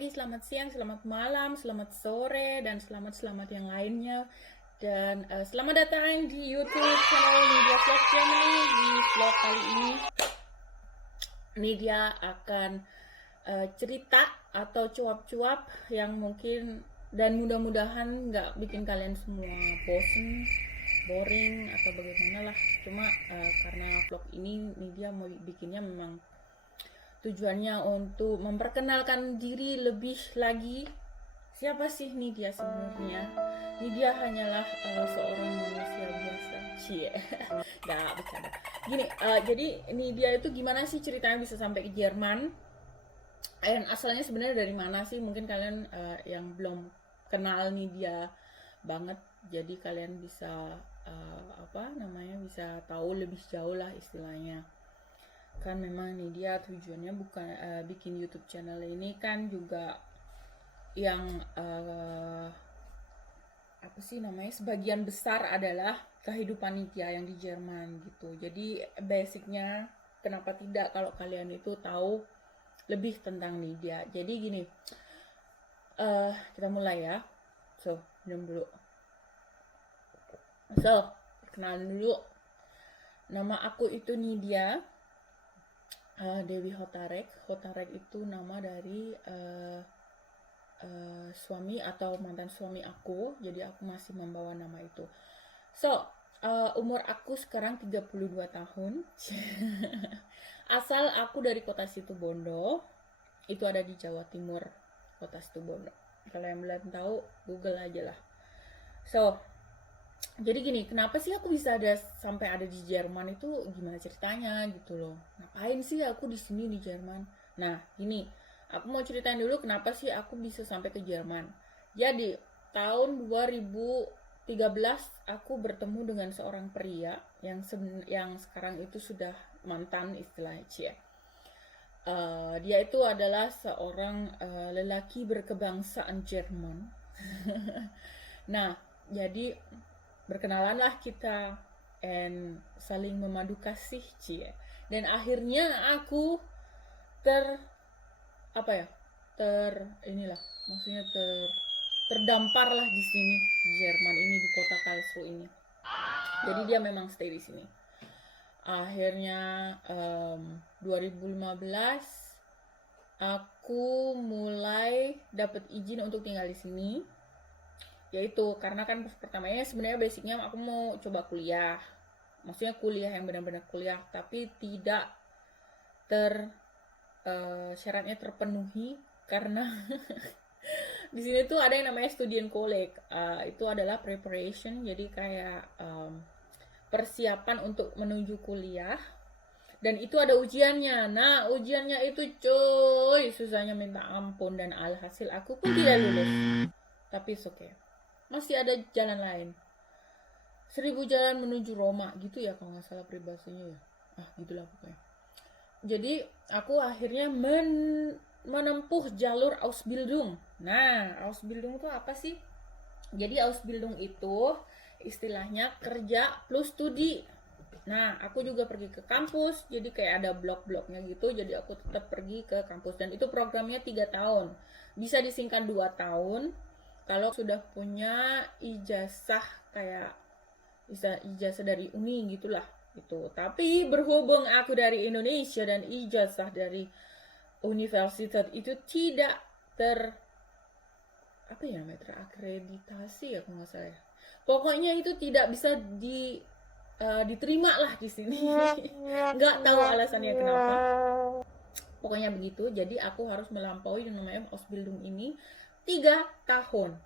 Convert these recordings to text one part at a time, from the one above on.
pagi, selamat siang, selamat malam, selamat sore, dan selamat yang lainnya. Dan selamat datang di YouTube channel Nidia Vlog Germany. Di vlog kali ini, Nidia akan cerita atau cuap-cuap yang mungkin dan mudah-mudahan nggak bikin kalian semua bosen, boring, atau bagaimana lah. Cuma karena vlog ini Nidia mau bikinnya memang tujuannya untuk memperkenalkan diri lebih lagi. Siapa sih Nidia sebenarnya? Nidia hanyalah seorang manusia biasa. Cie, nggak bercanda. Gini, jadi Nidia itu gimana sih ceritanya bisa sampai ke Jerman? Dan asalnya sebenarnya dari mana sih? Mungkin kalian yang belum kenal Nidia banget, jadi kalian bisa bisa tahu lebih jauh lah istilahnya. Kan memang Nidia tujuannya bukan bikin YouTube channel ini kan juga yang sebagian besar adalah kehidupan Nidia yang di Jerman gitu. Jadi basicnya kenapa tidak kalau kalian itu tahu lebih tentang Nidia. Jadi gini, kita mulai ya. Minum dulu. Kenalan dulu. Nama aku itu Nidia Dewi Hotarek. Hotarek itu nama dari suami atau mantan suami aku. Jadi aku masih membawa nama itu. Umur aku sekarang 32 tahun. Asal aku dari kota Situbondo. Itu ada di Jawa Timur, kota Situbondo. Kalau yang belum tahu, Google aja lah. Jadi gini, kenapa sih aku bisa sampai ada di Jerman itu gimana ceritanya gitu loh. Ngapain sih aku di sini di Jerman? Nah, gini, aku mau ceritain dulu kenapa sih aku bisa sampai ke Jerman. Jadi, tahun 2013 aku bertemu dengan seorang pria yang sekarang itu sudah mantan istilahnya cie. Dia itu adalah seorang lelaki berkebangsaan Jerman. Nah, jadi berkenalanlah kita and saling memadu kasih cie. Dan akhirnya aku terdampar lah di sini di Jerman ini, di kota Karlsruhe ini. Jadi dia memang stay di sini. Akhirnya 2015 aku mulai dapat izin untuk tinggal di sini. Yaitu karena kan pertamanya sebenarnya basicnya aku mau coba kuliah. Maksudnya kuliah yang benar-benar kuliah, tapi tidak syaratnya terpenuhi karena di sini tuh ada yang namanya Studienkolleg. Itu adalah preparation, jadi kayak persiapan untuk menuju kuliah. Dan itu ada ujiannya. Nah, ujiannya itu cuy, susahnya minta ampun. Dan alhasil aku pun tidak lulus. Tapi it's okay. Masih ada jalan lain. 1000 jalan menuju Roma gitu ya kalau nggak salah peribahasanya ya. Gitulah pokoknya. Jadi aku akhirnya menempuh jalur Ausbildung. Nah, Ausbildung itu apa sih? Jadi Ausbildung itu istilahnya kerja plus studi. Nah, aku juga pergi ke kampus, jadi kayak ada blok-bloknya gitu, jadi aku tetap pergi ke kampus. Dan itu programnya 3 tahun. Bisa disingkat 2 tahun, kalau sudah punya ijazah kayak ijazah dari uni gitulah gitu. Tapi berhubung aku dari Indonesia dan ijazah dari universitas itu tidak terakreditasi ya kalau nggak salah. Pokoknya itu tidak bisa diterima lah di sini. Nggak tahu alasannya kenapa. Pokoknya begitu. Jadi aku harus melampaui yang namanya Ausbildung ini 3 tahun.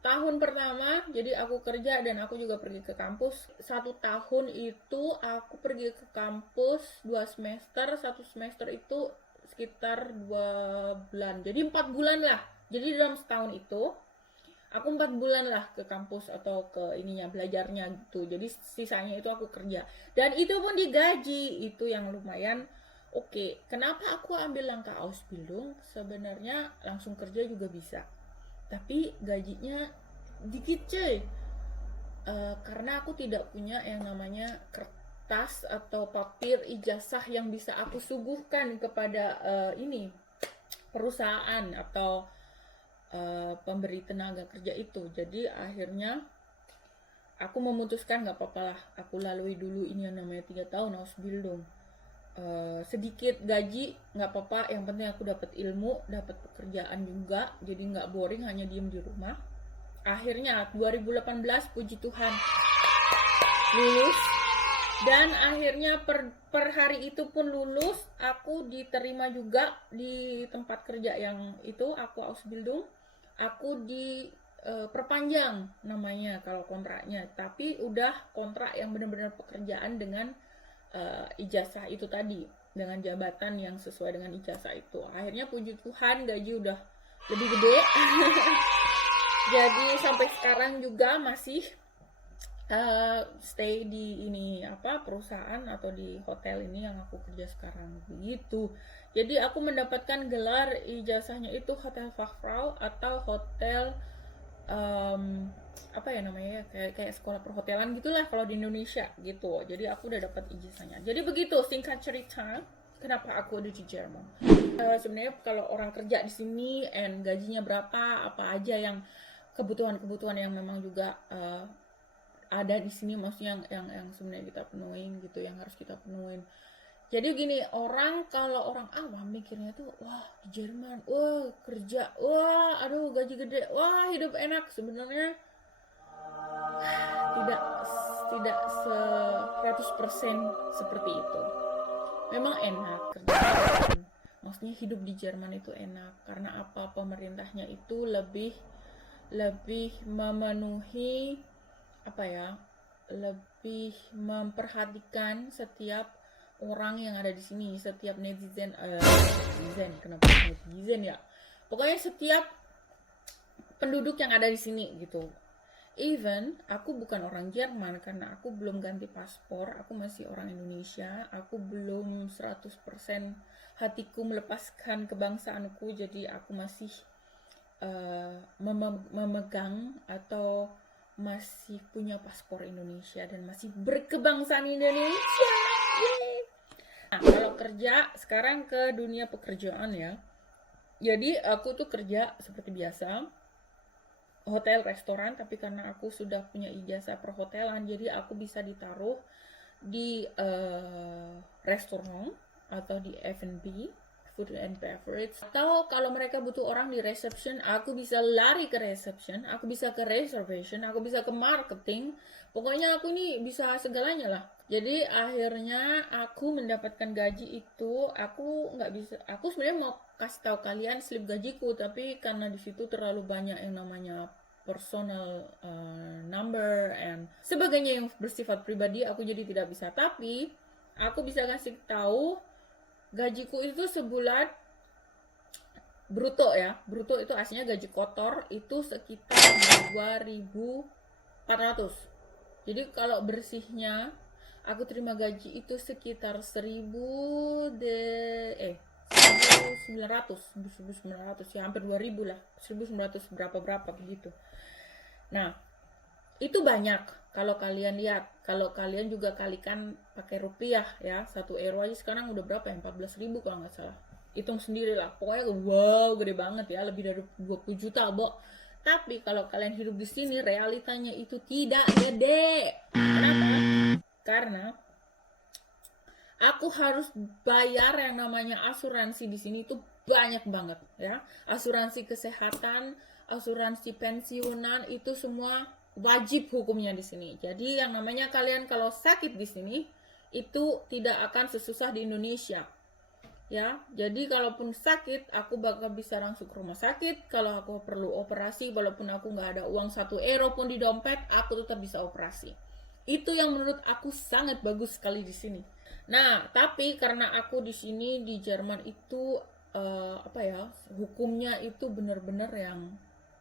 Tahun pertama, jadi aku kerja dan aku juga pergi ke kampus. 1 tahun itu aku pergi ke kampus 2 semester. 1 semester itu sekitar 2 bulan. Jadi 4 bulan lah. Jadi dalam setahun itu, aku 4 bulan lah ke kampus atau ke belajarnya gitu. Jadi sisanya itu aku kerja. Dan itu pun digaji. Itu yang lumayan oke. Kenapa aku ambil langkah Ausbildung? Sebenarnya langsung kerja juga bisa. Tapi gajinya dikit cuy. Karena aku tidak punya yang namanya kertas atau papir ijazah yang bisa aku suguhkan kepada perusahaan atau pemberi tenaga kerja itu. Jadi akhirnya aku memutuskan nggak apa-apa lah, aku lalui dulu ini yang namanya 3 tahun Ausbildung. Sedikit gaji nggak apa-apa, yang penting aku dapat ilmu, dapat pekerjaan juga, jadi nggak boring hanya diem di rumah. Akhirnya 2018 puji Tuhan lulus, dan akhirnya per hari itu pun lulus, aku diterima juga di tempat kerja yang itu, aku Ausbildung, aku di perpanjang namanya kalau kontraknya, tapi udah kontrak yang benar-benar pekerjaan dengan ijazah itu tadi, dengan jabatan yang sesuai dengan ijazah itu. Akhirnya puji Tuhan gaji udah lebih gede. Jadi sampai sekarang juga masih stay di ini perusahaan atau di hotel ini yang aku kerja sekarang begitu. Jadi aku mendapatkan gelar ijazahnya itu Hotel Fachfrau atau hotel kayak sekolah perhotelan gitulah kalau di Indonesia gitu. Jadi aku udah dapat ijazahnya. Jadi begitu singkat cerita kenapa aku ada di Jerman. Sebenarnya kalau orang kerja di sini and gajinya berapa, apa aja yang kebutuhan yang memang juga ada di sini, maksudnya yang sebenarnya kita penuhin gitu, yang harus kita penuhin. Jadi gini, kalau orang awam mikirnya tuh, wah di Jerman, wah kerja, wah aduh gaji gede, wah hidup enak. Sebenarnya tidak 100% seperti itu. Memang enak kerja, maksudnya hidup di Jerman itu enak karena apa? Pemerintahnya itu lebih memenuhi lebih memperhatikan setiap orang yang ada di sini, setiap netizen, kenapa netizen ya? Pokoknya setiap penduduk yang ada di sini gitu. Even aku bukan orang Jerman karena aku belum ganti paspor, aku masih orang Indonesia, aku belum 100% hatiku melepaskan kebangsaanku, jadi aku masih memegang atau masih punya paspor Indonesia dan masih berkebangsaan Indonesia. Yeay. Nah, kalau kerja sekarang ke dunia pekerjaan ya. Jadi aku tuh kerja seperti biasa, hotel, restoran, tapi karena aku sudah punya ijazah perhotelan, jadi aku bisa ditaruh di restoran atau di F&B, food and beverage, atau kalau mereka butuh orang di reception, aku bisa lari ke reception, aku bisa ke reservation, aku bisa ke marketing, pokoknya aku ini bisa segalanya lah. Jadi akhirnya aku mendapatkan gaji itu, aku sebenarnya mau kasih tahu kalian slip gajiku, tapi karena di situ terlalu banyak yang namanya personal number and sebagainya yang bersifat pribadi, aku jadi tidak bisa. Tapi aku bisa kasih tahu gajiku itu sebulan bruto ya. Bruto itu aslinya gaji kotor itu sekitar 2.400. Jadi kalau bersihnya aku terima gaji itu sekitar 1.900 ya, hampir 2.000 lah, 1.900 berapa begitu. Nah itu banyak kalau kalian lihat, kalau kalian juga kalikan pakai rupiah ya, 1 euro aja sekarang udah berapa ya, 14.000 kalau nggak salah, hitung sendiri lah, pokoknya wow gede banget ya, lebih dari 20 juta Bo. Tapi kalau kalian hidup di sini realitanya itu tidak gede. Kenapa? Karena aku harus bayar yang namanya asuransi di sini itu banyak banget ya. Asuransi kesehatan, asuransi pensiunan itu semua wajib hukumnya di sini. Jadi yang namanya kalian kalau sakit di sini itu tidak akan sesusah di Indonesia. Ya, jadi kalaupun sakit, aku bakal bisa langsung ke rumah sakit. Kalau aku perlu operasi, walaupun aku nggak ada uang 1 euro pun di dompet, aku tetap bisa operasi. Itu yang menurut aku sangat bagus sekali di sini. Nah, tapi karena aku di sini di Jerman itu hukumnya itu benar-benar yang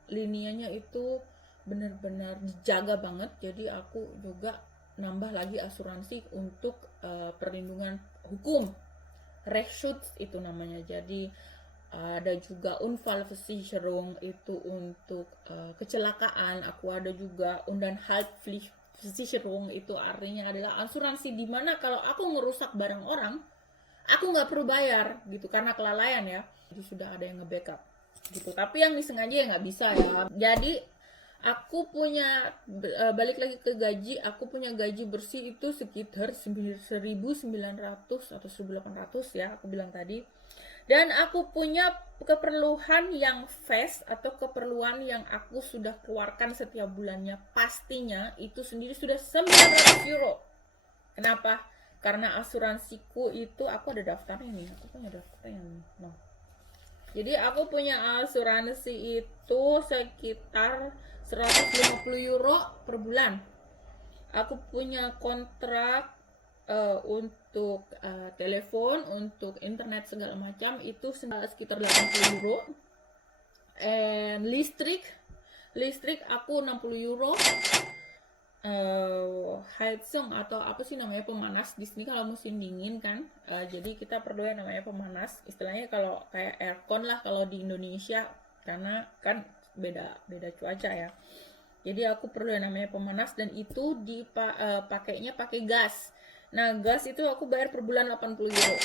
linianya itu benar-benar dijaga banget. Jadi aku juga nambah lagi asuransi untuk perlindungan hukum. Rechtsschutz itu namanya. Jadi ada juga Unfallversicherung itu untuk kecelakaan. Aku ada juga Unfallversicherung itu artinya adalah asuransi di mana kalau aku ngerusak barang orang, aku nggak perlu bayar gitu karena kelalaian ya. Jadi sudah ada yang nge-backup. gitu. Tapi yang disengaja ya nggak bisa ya. Jadi aku punya balik lagi ke gaji, aku punya gaji bersih itu sekitar 1.900 atau 1.800 ya aku bilang tadi. Dan aku punya keperluan yang fast atau keperluan yang aku sudah keluarkan setiap bulannya, pastinya itu sendiri sudah 900 euro. Kenapa? Karena asuransiku itu aku ada daftarnya nih, aku punya daftarnya nih. Nah, jadi aku punya asuransi itu sekitar 150 euro per bulan. Aku punya kontrak untuk telepon, untuk internet segala macam itu sekitar 80 euro. And listrik aku 60 euro. Heizung atau apa sih namanya, pemanas di sini kalau musim dingin kan. Jadi kita perlu yang namanya pemanas. Istilahnya kalau kayak aircon lah kalau di Indonesia, karena kan beda cuaca ya. Jadi aku perlu yang namanya pemanas, dan itu pakainya pakai gas. Nah, gas itu aku bayar per bulan 80 euro.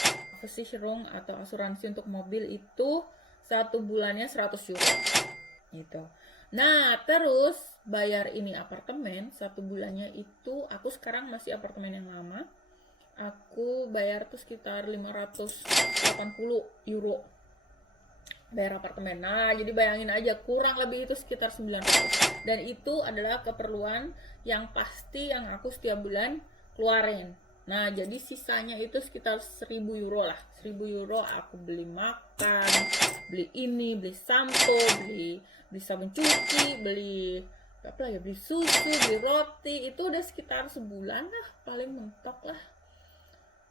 Versicherung atau asuransi untuk mobil itu satu bulannya 100 euro. Gitu. Nah, terus bayar ini apartemen satu bulannya itu, aku sekarang masih apartemen yang lama. Aku bayar tuh sekitar 580 euro bayar apartemen. Nah, jadi bayangin aja, kurang lebih itu sekitar 900. Dan itu adalah keperluan yang pasti yang aku setiap bulan keluarin. Nah, jadi sisanya itu sekitar 1.000 euro lah. 1.000 euro aku beli makan, beli ini, beli sampo, beli sabun cuci, beli apa ya, beli susu, beli roti. Itu udah sekitar sebulan lah, paling mentok lah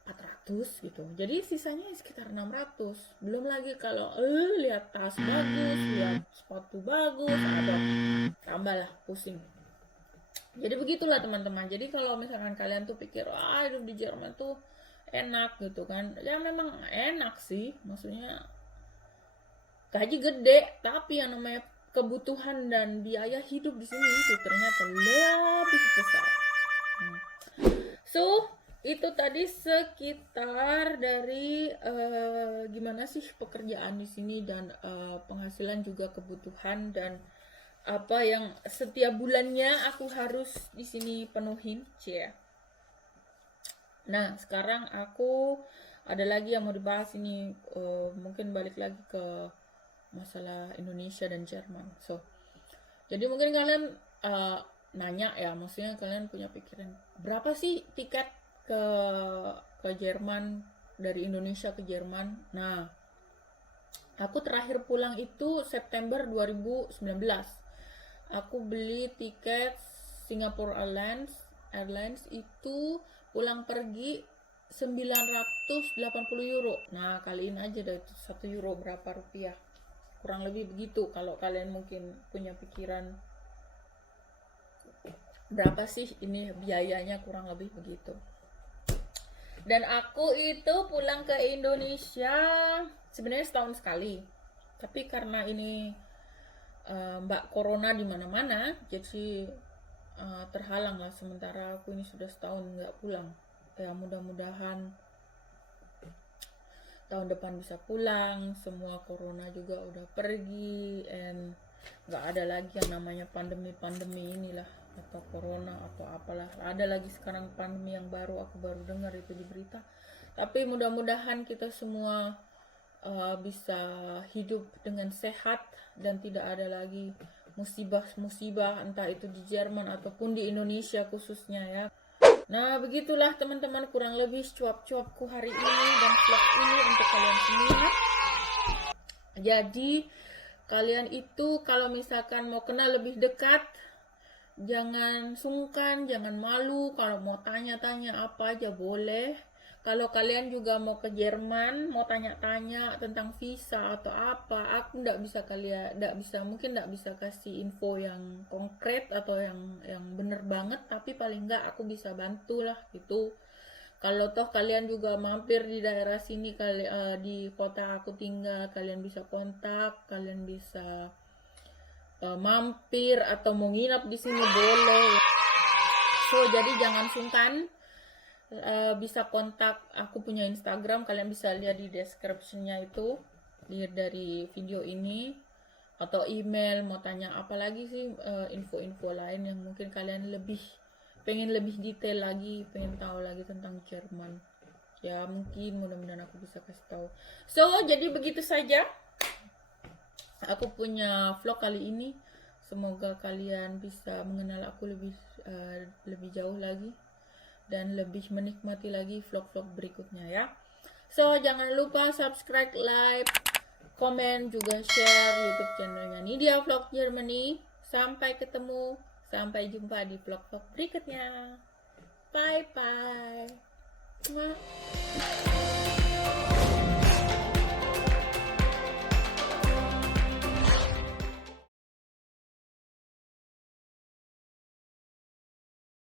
400 gitu. Jadi sisanya sekitar 600. Belum lagi kalau lihat tas bagus, lihat sepatu bagus, ada tambah lah, pusing. Jadi begitulah teman-teman. Jadi kalau misalkan kalian tuh pikir hidup di Jerman tuh enak gitu kan, ya memang enak sih, maksudnya gaji gede, tapi yang namanya kebutuhan dan biaya hidup di sini itu ternyata lebih besar. So itu tadi sekitar dari gimana sih pekerjaan di sini, dan penghasilan juga kebutuhan, dan apa yang setiap bulannya aku harus di sini penuhin, cie. Nah, sekarang aku ada lagi yang mau dibahas ini, mungkin balik lagi ke masalah Indonesia dan Jerman. So, jadi mungkin kalian nanya ya, maksudnya kalian punya pikiran berapa sih tiket ke Jerman, dari Indonesia ke Jerman. Nah, aku terakhir pulang itu September 2019. Aku beli tiket Singapore Airlines itu pulang pergi 980 euro. Nah, kaliin aja dari 1 euro berapa rupiah. Kurang lebih begitu kalau kalian mungkin punya pikiran berapa sih ini biayanya, kurang lebih begitu. Dan aku itu pulang ke Indonesia sebenarnya setahun sekali. Tapi karena ini Mbak Corona di mana-mana, jadi terhalang lah sementara. Aku ini sudah setahun nggak pulang. Ya mudah-mudahan tahun depan bisa pulang, semua corona juga udah pergi, and nggak ada lagi yang namanya pandemi inilah, atau corona atau apalah. Ada lagi sekarang pandemi yang baru, aku baru dengar itu di berita. Tapi mudah-mudahan kita semua bisa hidup dengan sehat dan tidak ada lagi musibah-musibah, entah itu di Jerman ataupun di Indonesia khususnya ya. Nah, begitulah teman-teman kurang lebih cuap-cuapku hari ini dan vlog ini untuk kalian semua. Jadi kalian itu kalau misalkan mau kenal lebih dekat, jangan sungkan, jangan malu. Kalau mau tanya-tanya apa aja boleh. Kalau kalian juga mau ke Jerman, mau tanya-tanya tentang visa atau apa, aku mungkin nggak bisa kasih info yang konkret atau yang bener banget, tapi paling nggak aku bisa bantu lah gitu. Kalau toh kalian juga mampir di daerah sini, di kota aku tinggal, kalian bisa kontak, kalian bisa mampir atau mau nginap di sini boleh. So jadi jangan sungkan. Bisa kontak, aku punya Instagram, kalian bisa lihat di descriptionnya itu, lihat dari video ini. atau email mau tanya apa lagi sih, info-info lain yang mungkin kalian pengen lebih detail lagi, pengen tahu lagi tentang Jerman. Ya mungkin mudah-mudahan aku bisa kasih tahu. So jadi begitu saja aku punya vlog kali ini. Semoga kalian bisa mengenal aku lebih jauh lagi dan lebih menikmati lagi vlog-vlog berikutnya ya. So jangan lupa subscribe, like, komen, juga share YouTube channelnya Nidia Vlog Germany. Sampai ketemu, sampai jumpa di vlog-vlog berikutnya. Bye bye.